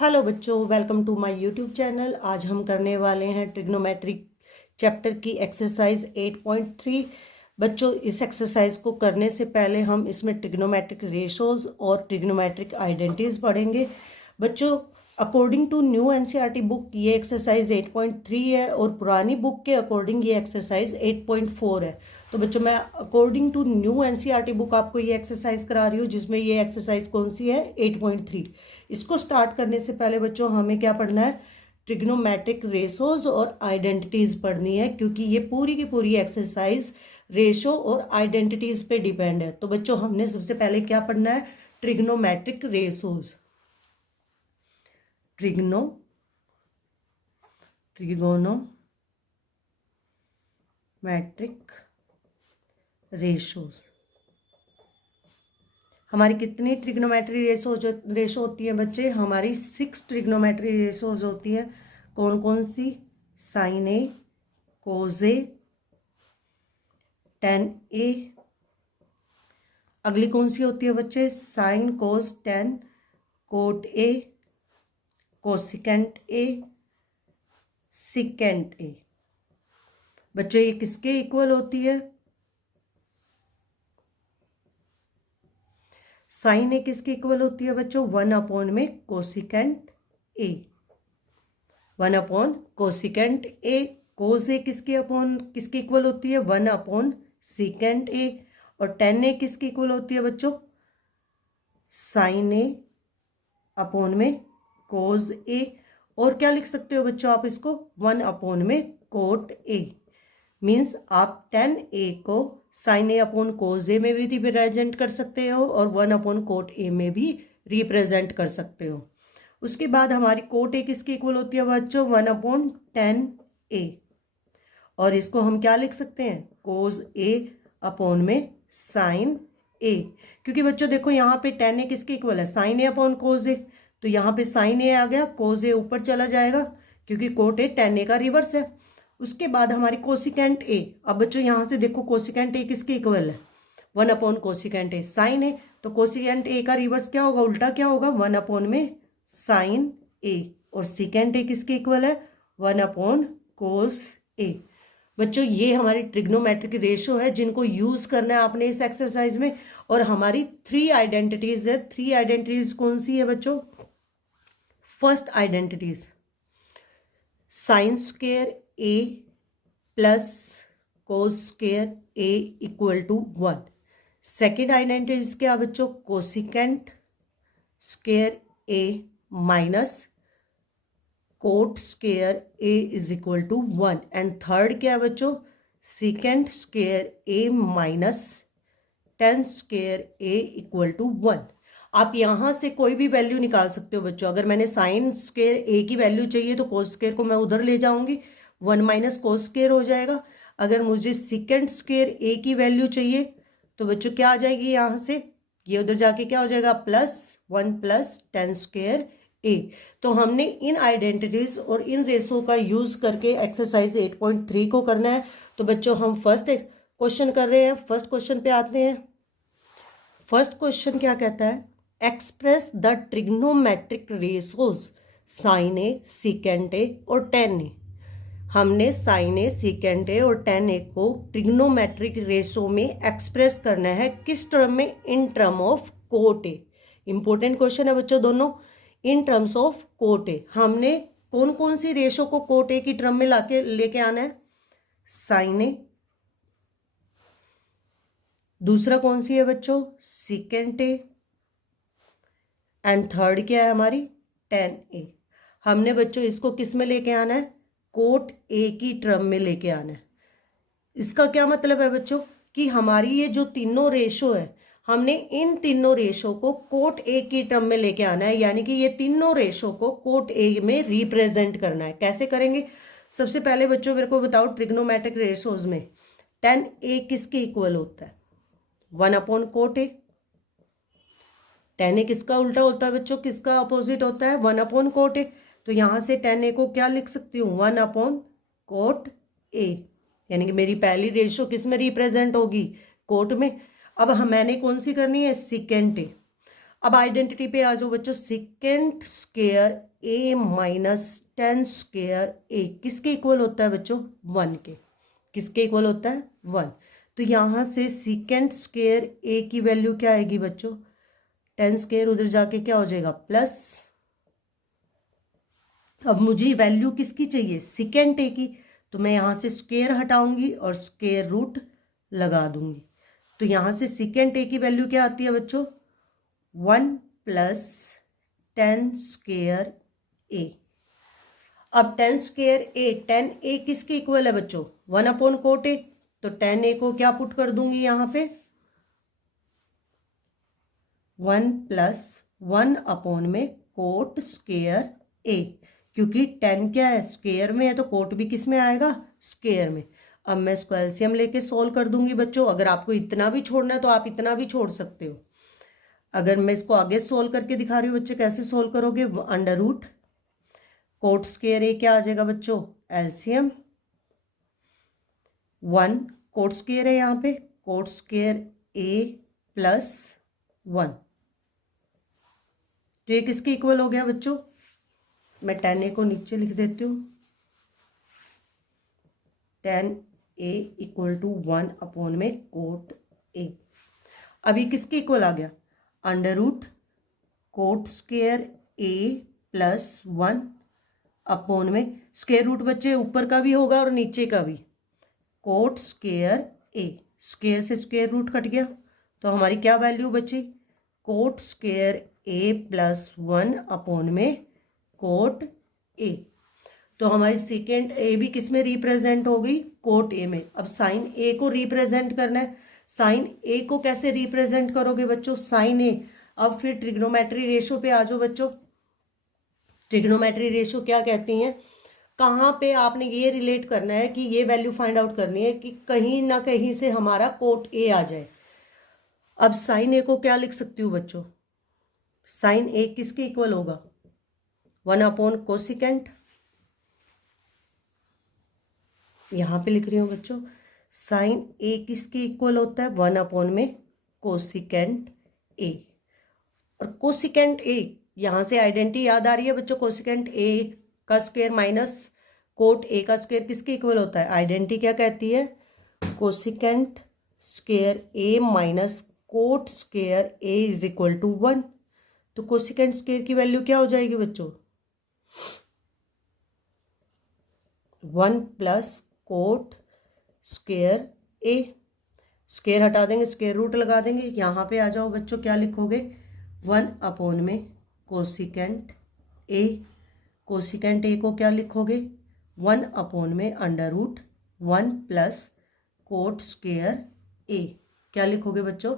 Hello बच्चों, welcome to my YouTube channel. आज हम करने वाले हैं ट्रिग्नोमेट्रिक चैप्टर की एक्सरसाइज 8.3। बच्चों, इस एक्सरसाइज को करने से पहले हम इसमें ट्रिग्नोमेट्रिक रेशोज और ट्रिग्नोमेट्रिक आइडेंटिटीज पढ़ेंगे। बच्चों, according to new NCERT book ये एक्सरसाइज 8.3 है और पुरानी बुक के अकॉर्डिंग ये एक्सरसाइज 8.4 है। तो बच्चों, मैं according to new NCERT book आपको ये एक्सरसाइज करा रही हूँ, जिसमें ये एक्सरसाइज कौन सी है, 8.3। इसको स्टार्ट करने से पहले बच्चों हमें क्या पढ़ना है, ट्रिग्नोमेट्रिक रेशोज और आइडेंटिटीज पढ़नी है, क्योंकि ये पूरी की पूरी एक्सरसाइज रेशो और आइडेंटिटीज पे डिपेंड है। तो बच्चों, हमने सबसे पहले क्या पढ़ना है, ट्रिग्नोमेट्रिक रेशोज। Trigonometric ratios. हमारी कितनी ट्रिग्नोमेट्री रेशो होती है बच्चे, हमारी 6 ट्रिग्नोमेट्री रेशोज होती हैं। कौन कौन सी, sign A, cause A, tan ए। अगली कौन सी होती है बच्चे, sine cos tan, cot A, cosecant A, secant A. बच्चे ये किसके इक्वल होती है, साइन ए किसके इक्वल होती है बच्चों, 1 में cosecant A, 1 cosecant A. Cos ए किसके इक्वल होती है, 1 सिकेंट ए। और टेन ए किसकी इक्वल होती है बच्चों, साइन ए अपॉन में कोस ए। और क्या लिख सकते हो बच्चों आप इसको, 1 में कोट ए। मीन्स आप टेन ए को साइन ए अपॉन कोस ए में भी रिप्रेजेंट कर सकते हो और 1 कोट ए में भी रिप्रेजेंट कर सकते हो। उसके बाद हमारी कोट ए किसकी इक्वल होती है बच्चों, 1/10 ए। और इसको हम क्या लिख सकते हैं, कोस ए अपॉन में साइन ए। क्योंकि बच्चों देखो यहाँ पे टेन ए किसके इक्वल है, साइन ए अपॉन कोस ए। तो यहाँ पे साइन ए आ गया, कोस ए ऊपर चला जाएगा, क्योंकि कोट ए टेन ए का रिवर्स है। उसके बाद हमारी कोसिकेंट ए। अब बच्चों यहाँ से देखो कोसिकेंट ए किसके इक्वल है, 1 कोसिकेंट ए, साइन ए। तो कोसिकेंट ए का रिवर्स क्या होगा, उल्टा क्या होगा, 1 में साइन ए। और सिकेंट ए किसके इक्वल है, 1 कोस ए। बच्चों, ये हमारी ट्रिग्नोमेट्रिक रेशो है, जिनको यूज करना है आपने इस एक्सरसाइज में। और हमारी 3 आइडेंटिटीज है। 3 आइडेंटिटीज कौन सी है बच्चों, first identities sine square A plus cos square A equal to 1। Second identities क्या बच्चों, cosecant square A minus cot square A is equal to 1। And third क्या है बच्चों, secant square A minus tan square A equal to 1। आप यहाँ से कोई भी वैल्यू निकाल सकते हो बच्चों। अगर मैंने साइन स्क्वायर ए की वैल्यू चाहिए तो कोस स्क्वायर को मैं उधर ले जाऊंगी, 1 माइनस कोस स्क्वायर हो जाएगा। अगर मुझे सिकेंड स्क्वायर ए की वैल्यू चाहिए तो बच्चों क्या आ जाएगी, यहाँ से ये उधर जाके क्या हो जाएगा, +1 + 10 स्क्वायर ए। तो हमने इन आइडेंटिटीज और इन रेशो का यूज करके एक्सरसाइज 8.3 को करना है। तो बच्चों, हम फर्स्ट क्वेश्चन कर रहे हैं। फर्स्ट क्वेश्चन पे आते हैं। फर्स्ट क्वेश्चन क्या कहता है, express the trigonometric ratios sine A, secant A और टेन ए। हमने साइन ए, सिकेंट ए और टेन ए को ट्रिग्नोमेट्रिक रेशो में एक्सप्रेस करना है, किस टर्म में, in term of cot A. Important question है बच्चों दोनों, in terms of cot A. हमने कौन कौन सी रेशो को कोट ए की टर्म में लेके आना है, साइन ए। दूसरा कौन सी है बच्चों, सिकेंट ए। एंड थर्ड क्या है हमारी, टेन ए। हमने बच्चों इसको किस में लेके आना है, कोट ए की टर्म में लेके आना है। इसका क्या मतलब है बच्चों, कि हमारी ये जो तीनों रेशो है, हमने इन तीनों रेशो को कोट ए की टर्म में लेके आना है। यानी कि ये तीनों रेशो को कोट ए में रिप्रेजेंट करना है। कैसे करेंगे, सबसे पहले बच्चों मेरे को बताओ, ट्रिग्नोमेट्रिक रेशोज में टेन ए किसके इक्वल होता है, 1 कोट ए। टेन ए किसका उल्टा होता है बच्चों, किसका अपोजिट होता है, 1 कोट ए। तो यहाँ से टेन ए को क्या लिख सकती हूँ, 1 कोट ए। यानी कि मेरी पहली रेशो किस में रिप्रेजेंट होगी, कोट में। अब मैंने कौन सी करनी है, सिकेंट ए। अब आइडेंटिटी पे आ जाओ बच्चों, secant square A minus 10 square ए किसके इक्वल होता है बच्चों? 1 के। किसके इक्वल होता है? 1। तो यहाँ से सीकेंट स्क्वायर ए की वैल्यू क्या आएगी बच्चों? 10 स्क्वायर उधर जाके क्या हो जाएगा? प्लस। अब मुझे वैल्यू किसकी चाहिए? सीकेंट ए की। तो मैं यहाँ से स्क्वायर हटाऊंगी और स्क्वायर रूट लगा दूंगी। तो यहाँ से सीकेंट ए की वैल्यू क्या आती है बच्चों? 1 प्लस 10 स्क्वायर ए। अब 10 स्क्वायर ए, 10 ए किसके इक्वल है बच्चों? 1 अपॉन कोट ए। तो 10 ए को क्या पुट कर दूंगी यहाँ पे? 1 प्लस 1 अपॉन में कोट स्क्वायर ए, क्योंकि 10 क्या है? स्क्वायर में है, तो कोट भी किस में आएगा? स्क्वायर में। अब मैं इसको एलसीएम लेके सोल्व कर दूंगी बच्चों। अगर आपको इतना भी छोड़ना है तो आप इतना भी छोड़ सकते हो। अगर मैं इसको आगे सोल्व करके दिखा रही हूँ बच्चे, कैसे सोल्व करोगे? Under root coat square A क्या आ जाएगा बच्चों? एलसीएम 1 कोट स्क्वायर है यहाँ पे, कोट स्क्वायर ए प्लस 1। तो ये किसके इक्वल हो गया बच्चों? मैं 10 ए को नीचे लिख देती हूँ। 10 ए इक्वल टू 1 अपॉन में कोट ए। अभी किसके इक्वल आ गया? Under root coat square A plus 1 upon में स्क्वायर रूट बच्चे ऊपर का भी होगा और नीचे का भी। कोट स्क्वायर ए, स्क्वायर से स्क्वायर रूट कट गया, तो हमारी क्या वैल्यू बची? Coat square A plus 1 upon में कोट ए। तो हमारी सेकेंड ए भी किस में रिप्रेजेंट हो गई? कोट ए में। अब साइन ए को रिप्रेजेंट करना है। साइन ए को कैसे रिप्रेजेंट करोगे बच्चों? साइन ए। अब फिर ट्रिग्नोमेट्री रेशो पे आ जाओ बच्चों। ट्रिग्नोमेट्री रेशो क्या कहती हैं? कहाँ पे आपने ये रिलेट करना है कि ये वैल्यू फाइंड आउट करनी है कि कहीं ना कहीं से हमारा कोट ए आ जाए। अब साइन ए को क्या लिख सकती हूँ बच्चों? साइन ए किसके इक्वल होगा? 1 अपॉन कोसिकेंट। यहां पे लिख रही हूं बच्चों, साइन ए किसके इक्वल होता है? 1 अपॉन में कोसिकेंट ए। और कोसिकेंट ए, यहां से आइडेंटिटी याद आ रही है बच्चों? कोसिकेंट ए का स्क्वायर माइनस कोट ए का स्क्वायर किसके इक्वल होता है? आइडेंटिटी क्या कहती है? Cosecant square A minus cot square A is equal to 1। तो कोसिकेंट स्क्वायर की वैल्यू क्या हो जाएगी बच्चों? 1 plus cot square A. Square हटा देंगे, स्क्वायर रूट लगा देंगे। यहाँ पे आ जाओ बच्चों, क्या लिखोगे? 1 अपॉन में कोसिकेंट ए। कोसिकेंट ए को क्या लिखोगे? 1 अपॉन में under root 1 plus cot square A. क्या लिखोगे बच्चों?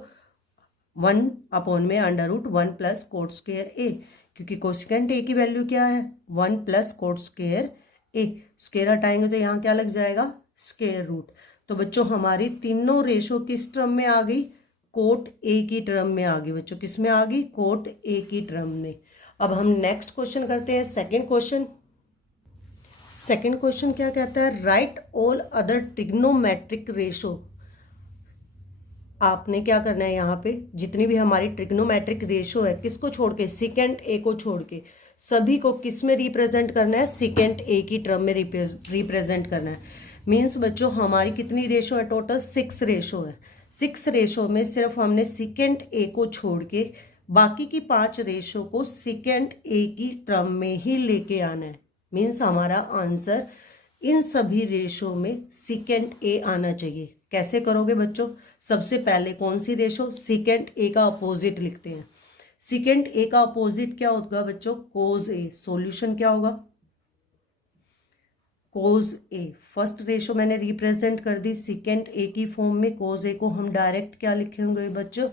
1 अपॉन में under root 1 plus cot square A, क्योंकि कोसिकेंट ए की वैल्यू क्या है? 1 plus cot square A. Square हटाएंगे तो यहाँ क्या लग जाएगा? Square root. तो बच्चों हमारी तीनों रेशो किस टर्म में आ गई? कोट ए की टर्म में आ गई बच्चों। किस में आ गई? कोट ए की टर्म में। अब हम नेक्स्ट क्वेश्चन करते हैं, सेकंड क्वेश्चन। सेकंड क्वेश्चन क्या कहता है? Right all other trigonometric ratio. आपने क्या करना है? यहाँ पे जितनी भी हमारी ट्रिग्नोमेट्रिक रेशो है, किसको छोड़ के? सीकेंट ए को छोड़ के सभी को किस में रिप्रेजेंट करना है? सीकेंट ए की टर्म में रिप्रेजेंट करना है। मीन्स बच्चों हमारी कितनी रेशो है? टोटल 6 रेशो है। 6 रेशो में सिर्फ हमने सीकेंट ए को छोड़ के बाकी की 5 रेशो को सीकेंट ए की टर्म में ही लेके आना है। मीन्स हमारा आंसर इन सभी रेशो में सीकेंट ए आना चाहिए। कैसे करोगे बच्चों? सबसे पहले कौन सी रेशो? सीकेंट ए का अपोजिट लिखते हैं। सीकेंट ए का अपोजिट क्या होगा बच्चों? कोज ए। सॉल्यूशन क्या होगा? कोज ए। फर्स्ट रेशो मैंने रिप्रेजेंट कर दी सीकेंट ए की फॉर्म में। कोज ए को हम डायरेक्ट क्या लिखेंगे बच्चों?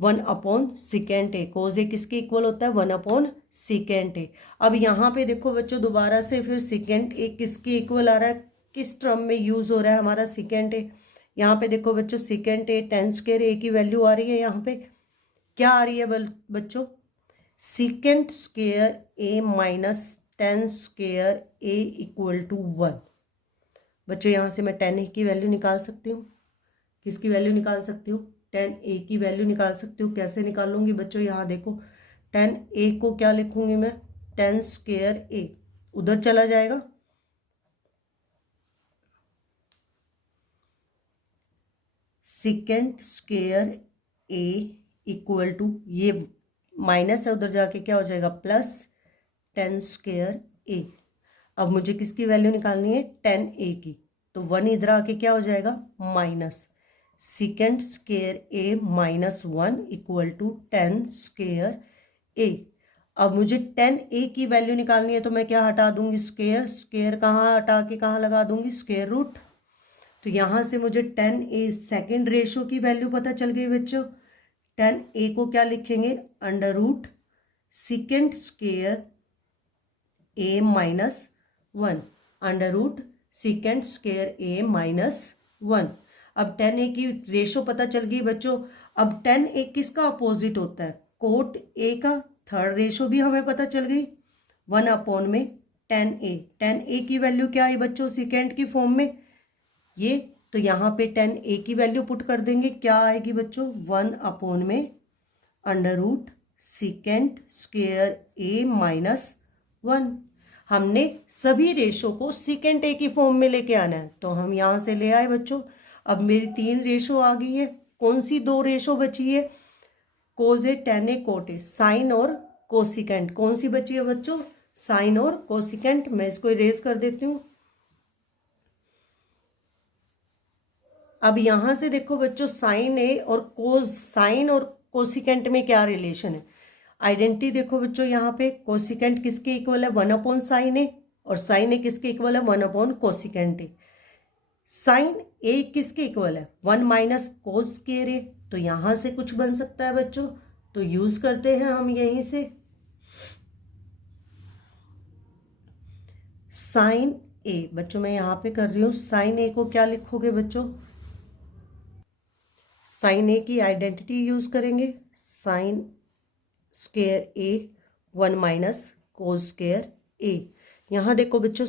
1 अपॉन सीकेंट ए। कोज ए किसके इक्वल होता है? 1 अपॉन सीकेंट ए। अब यहाँ पे देखो बच्चों, दोबारा से फिर सीकेंट ए किसके इक्वल आ रहा है? किस टर्म में यूज हो रहा है हमारा सीकेंट ए? यहाँ पे देखो बच्चों, सीकेंट ए 10 स्क्वायर ए की वैल्यू आ रही है। यहाँ पे क्या आ रही है बच्चों? Secant square A minus 10 square A equal to 1। बच्चों यहाँ से मैं 10 ए की वैल्यू निकाल सकती हूँ। किसकी वैल्यू निकाल सकती हूँ? 10 ए की वैल्यू निकाल सकती हूँ। कैसे निकालूंगी बच्चों? यहाँ देखो, 10 ए को क्या लिखूंगी मैं? 10 स्क्वायर ए, उधर चला जाएगा। Secant square A equal to, ये माइनस है, उधर जाके क्या हो जाएगा प्लस 10 स्क्वायर ए। अब मुझे किसकी वैल्यू निकालनी है 10a की, तो 1 इधर आके क्या हो जाएगा minus secant square A minus 1 equal to 10 square A. अब मुझे 10a की वैल्यू निकालनी है, तो मैं क्या हटा दूंगी स्क्वायर, स्क्वायर कहाँ हटा के कहाँ लगा दूंगी स्क्वायर रूट। तो यहाँ से मुझे 10a सेकेंड रेशो की वैल्यू पता चल गई बच्चों। 10a को क्या लिखेंगे under root secant square A minus 1, under root secant square A minus 1। अब 10a की रेशो पता चल गई बच्चों। अब 10a किसका अपोजिट होता है कोट a का, थर्ड रेशो भी हमें पता चल गई 1 अपॉन में 10a। 10a की वैल्यू क्या आई बच्चों सेकेंड की फॉर्म में ये, तो यहाँ पे 10a की वैल्यू पुट कर देंगे, क्या आएगी बच्चों 1 अपॉन में under root secant square A minus 1। हमने सभी रेशो को सेकेंड ए की फॉर्म में लेके आना है, तो हम यहाँ से ले आए बच्चों। अब मेरी 3 रेशो आ गई है, कौन सी 2 रेशो बची है cos A tan A cot A, sine और कोसिकेंट। कौन सी बची है बच्चों साइन और कोसिकेंट। मैं इसको इरेज कर देती हूँ। अब यहां से देखो बच्चों साइन ए और कोस, साइन और कोसिकेंट में क्या रिलेशन है, आइडेंटिटी देखो बच्चों यहाँ पे कोसिकेंट किसके इक्वल है 1 अपॉन साइन ए, और साइन ए किसके इक्वल है 1 अपॉन कोसिकेंट ए। साइन ए किसके इक्वल है 1 माइनस कोस स्क्वायर ए, तो यहां से कुछ बन सकता है बच्चों, तो यूज करते हैं हम यहीं से साइन ए। बच्चों मैं यहां पे कर रही हूं साइन ए को क्या लिखोगे बच्चों, साइन ए की आइडेंटिटी यूज करेंगे साइन स्क्वायर ए 1 माइनस कोस स्क्वायर ए। यहाँ देखो बच्चों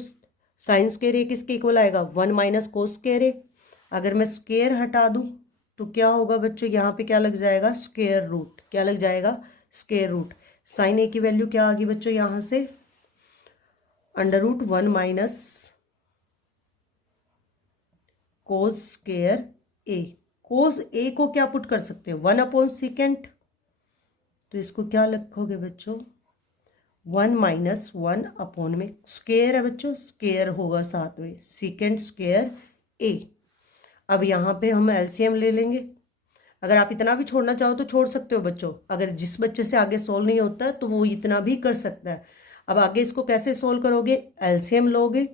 साइन स्क्वायर ए किसके इक्वल आएगा 1 माइनस कोस स्क्वायर ए। अगर मैं स्क्वायर हटा दूं तो क्या होगा बच्चों, यहाँ पे क्या लग जाएगा स्क्वायर रूट, क्या लग जाएगा स्क्वायर रूट। साइन ए की वैल्यू क्या आ गई बच्चों यहाँ से under root 1 minus cos square A. Cos A को क्या पुट कर सकते हैं 1 अपॉन सेकेंड, तो इसको क्या लिखोगे बच्चों 1 माइनस 1 अपॉन में स्क्वायर है बच्चों, स्क्वायर होगा साथ में सेकेंड स्क्वायर ए। अब यहाँ पे हम एलसीएम ले लेंगे। अगर आप इतना भी छोड़ना चाहो तो छोड़ सकते हो बच्चों, अगर जिस बच्चे से आगे सोल्व नहीं होता है तो वो इतना भी कर सकता है। अब आगे इसको कैसे सोल्व करोगे, एलसीएम लोगे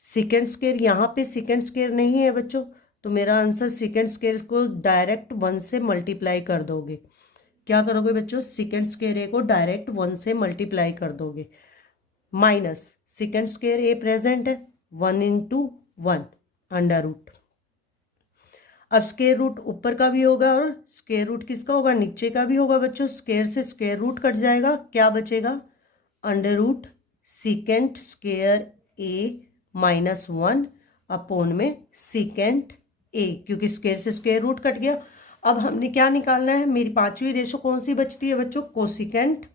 सेकेंड स्क्वायर, यहाँ पे सेकेंड स्क्वायर नहीं है बच्चों, तो मेरा आंसर सेकेंड स्क्वायर को डायरेक्ट 1 से मल्टीप्लाई कर दोगे। क्या करोगे बच्चों सेकेंड स्क्वायर ए को डायरेक्ट 1 से मल्टीप्लाई कर दोगे, माइनस सेकेंड स्क्वायर ए प्रेजेंट है 1 इंटू 1 अंडर रूट। अब स्क्वायर रूट ऊपर का भी होगा और स्क्वायर रूट किसका होगा नीचे का भी होगा बच्चों। स्क्वायर से स्क्वायर रूट कट जाएगा, क्या बचेगा under root secant square A minus 1 upon में सेकेंड ए, क्योंकि स्क्वायर से स्क्वायर रूट कट गया। अब हमने क्या निकालना है, मेरी 5वीं रेशो कौन सी बचती है बच्चों कोसिकेंट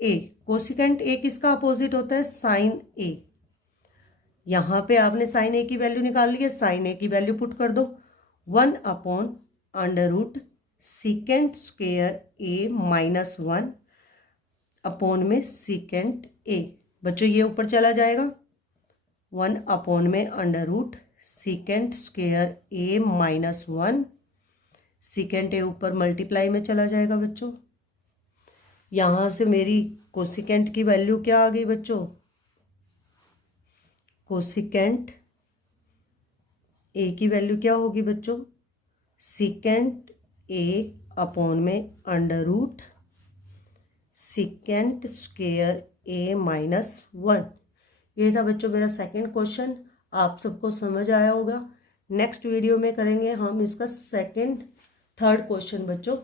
ए। कोसिकेंट ए किसका अपोजिट होता है साइन ए। यहाँ पे आपने साइन ए की वैल्यू निकाल ली है, साइन ए की वैल्यू पुट कर दो 1 upon under root secant square A minus 1 upon में सेकेंड ए। बच्चों ये ऊपर चला जाएगा 1 अपॉन में under root secant square A minus 1, secant A ऊपर मल्टीप्लाई में चला जाएगा बच्चों। यहाँ से मेरी कोसिकेंट की वैल्यू क्या आ गई बच्चों, कोसिकेंट ए की वैल्यू क्या होगी बच्चों सेकेंड ए अपॉन में under root secant square A minus 1। ये था बच्चों मेरा सेकंड क्वेश्चन, आप सबको समझ आया होगा। नेक्स्ट वीडियो में करेंगे हम इसका सेकंड थर्ड क्वेश्चन बच्चों।